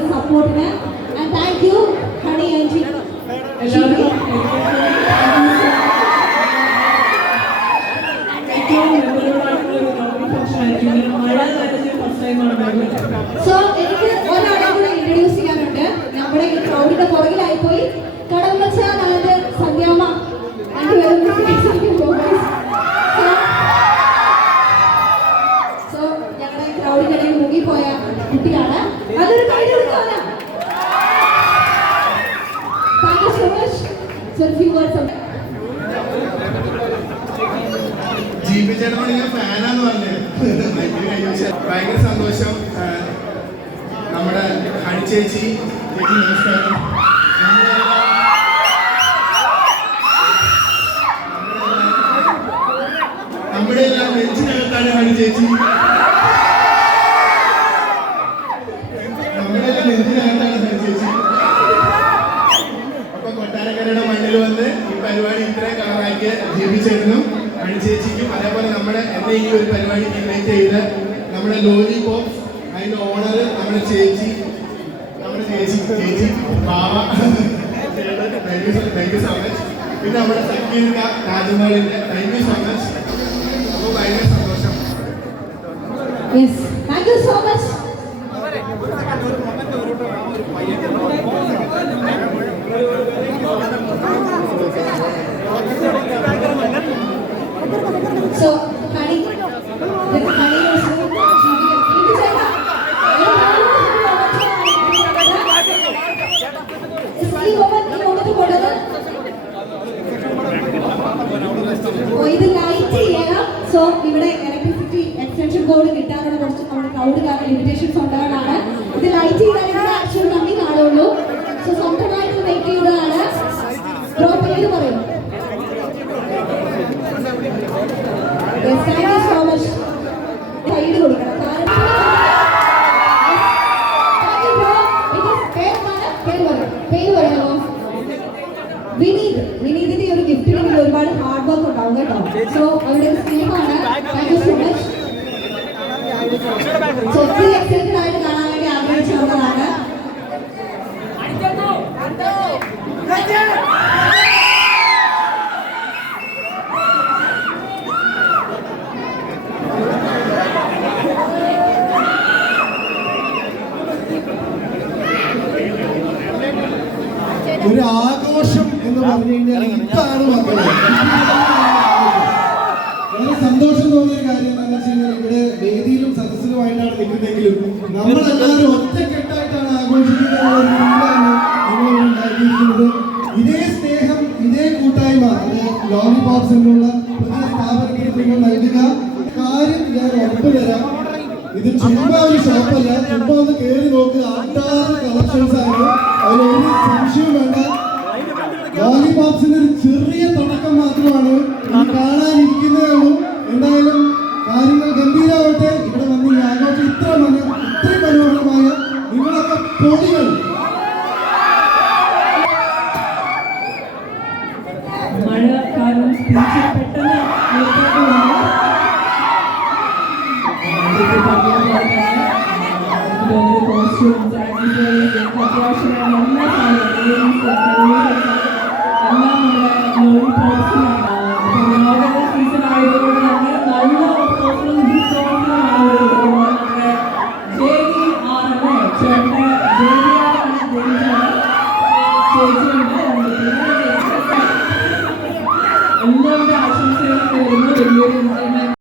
ഒരു സപ്പോർട്ടിന്. And thank you honey and എല്ലാവർക്കും ഏറ്റവും ക്രൗഡിനിടയിൽ മുങ്ങിപ്പോയ കുട്ടിയാണ് അതൊരു കൈ കൊടുക്കാണ് thank you so much so few words GP ചേട്ടനോട് ഞാൻ ഫാനാന്ന് പറഞ്ഞത് ഭയങ്കര സന്തോഷം നമ്മുടെ ഹണി ചേച്ചി നമസ്കാരം നമ്മുടെ എല്ലാം ബെഞ്ചിനകത്താണ് ഹണി ചേച്ചി നമ്മുടെ എല്ലാം നെഞ്ചിനകത്താണ് ഹണി ചേച്ചി അപ്പൊ കൊട്ടാരക്കരയുടെ മണ്ണിൽ വന്ന് ഈ പരിപാടി ഇത്രയും കളറാക്കിയ ജീവിച്ചേട്ടനും അണിചേച്ചിക്കും അതേപോലെ നമ്മുടെ എന്നെ ഈ ഒരു പരിപാടി ഇൻവൈറ്റ് ചെയ്ത് നമ്മുടെ ലോലി പോപ്പ് അതിന്റെ ഓണർ നമ്മുടെ ചേച്ചി നമ്മുടെ ചേച്ചി ചേച്ചി Baba thank you thank you so much പിന്നെ നമ്മുടെ സംഗീത രാജമോളിന്റെ താങ്ക് യു സോ മച്ച് അപ്പോൾ ഭയങ്കര സന്തോഷം. താങ്ക് യു സോ മച്ച് ഒരു honey, ഇത് ലൈറ്റ് ചെയ്യണം സോ ഇവിടെ ഇലക്ട്രിസിറ്റി എക്സ്റ്റൻഷൻ ബോർഡ് കിട്ടാനുള്ള കുറച്ച് നമ്മുടെ ലിമിറ്റേഷൻസ് ഉണ്ടാകാനാണ് ഇത് ലൈറ്റ് ചെയ്താൽ ആക്ഷൻ കമ്മി കാണുള്ളൂ സോ സ്വന്തമായിട്ട് വെയിറ്റ് ചെയ്തതാണ്. ബ്രോ പേര് പറയൂ thank you so much side കൊടുക്കണം കാരണം Thank you, bro. Because പേരെന്താണ്? പേര് പറയൂ. പേര് പറയാമോ വിനീതിന്റെ ഈ ഒരു ഗിഫ്റ്റിന് ഒരുപാട് ഹാർഡ് വർക്ക് ഉണ്ടാവും കേട്ടോ. സോ അവിടെ ഒരു സ്നേഹമാണ് താങ്ക് യു സോ മച്ച് ഒത്തിരി എക്സൈറ്റഡ് ആയിട്ട് കാണാൻ വേണ്ടി ആഗ്രഹിച്ചു ഒരു ആഘോഷം എന്ന് വളരെ സന്തോഷം തോന്നിയ കാര്യം എന്താണെന്ന് ഇവിടെ വേദിയിലും സദസ്സിലുമായിട്ടാണ് നിൽക്കുന്നതെങ്കിലും നമ്മളെല്ലാവരും ഒറ്റക്കെട്ടായിട്ടാണ് ആഘോഷിക്കുന്നത് ഇതേ സ്നേഹം ഇതേ കൂട്ടായ്മ അത് ലോലിപോപ്സ് എന്നുള്ള പുതിയ സ്ഥാപനത്തിന് നിങ്ങൾ നൽകുക. കാര്യം ഞാൻ ഉറപ്പ് ഇത് ചുമ്മാ ഒരു ഷോപ്പല്ല ചുമ്മാ ഒന്ന് കയറി നോക്കുക ആട്ടാറ് കളക്ഷൻസ് ആണ്. അതിലൊരു സംശയവും വേണ്ട. ലോലിപോപ്സിന്റെ ഒരു ചെറിയ തുടക്കം മാത്രമാണ്. ഇനി ഉള്ളൂ. എന്തായാലും കാര്യങ്ങൾ ഗംഭീരമാവട്ടെ ഇവിടെ വന്ന് ഈ ആഘോഷം ഇത്ര മന ഇത്രയും മനോഹരമായ നിങ്ങളൊക്കെ പൊടികൾ. മഴ കാരണം പെട്ടെന്ന് കോസ്റ്റ്യൂംസ് അത്യാവശ്യമായ എല്ലാ സാധനങ്ങളും എല്ലാവരുടെ ആശംസകളും വരുന്ന വലിയൊരു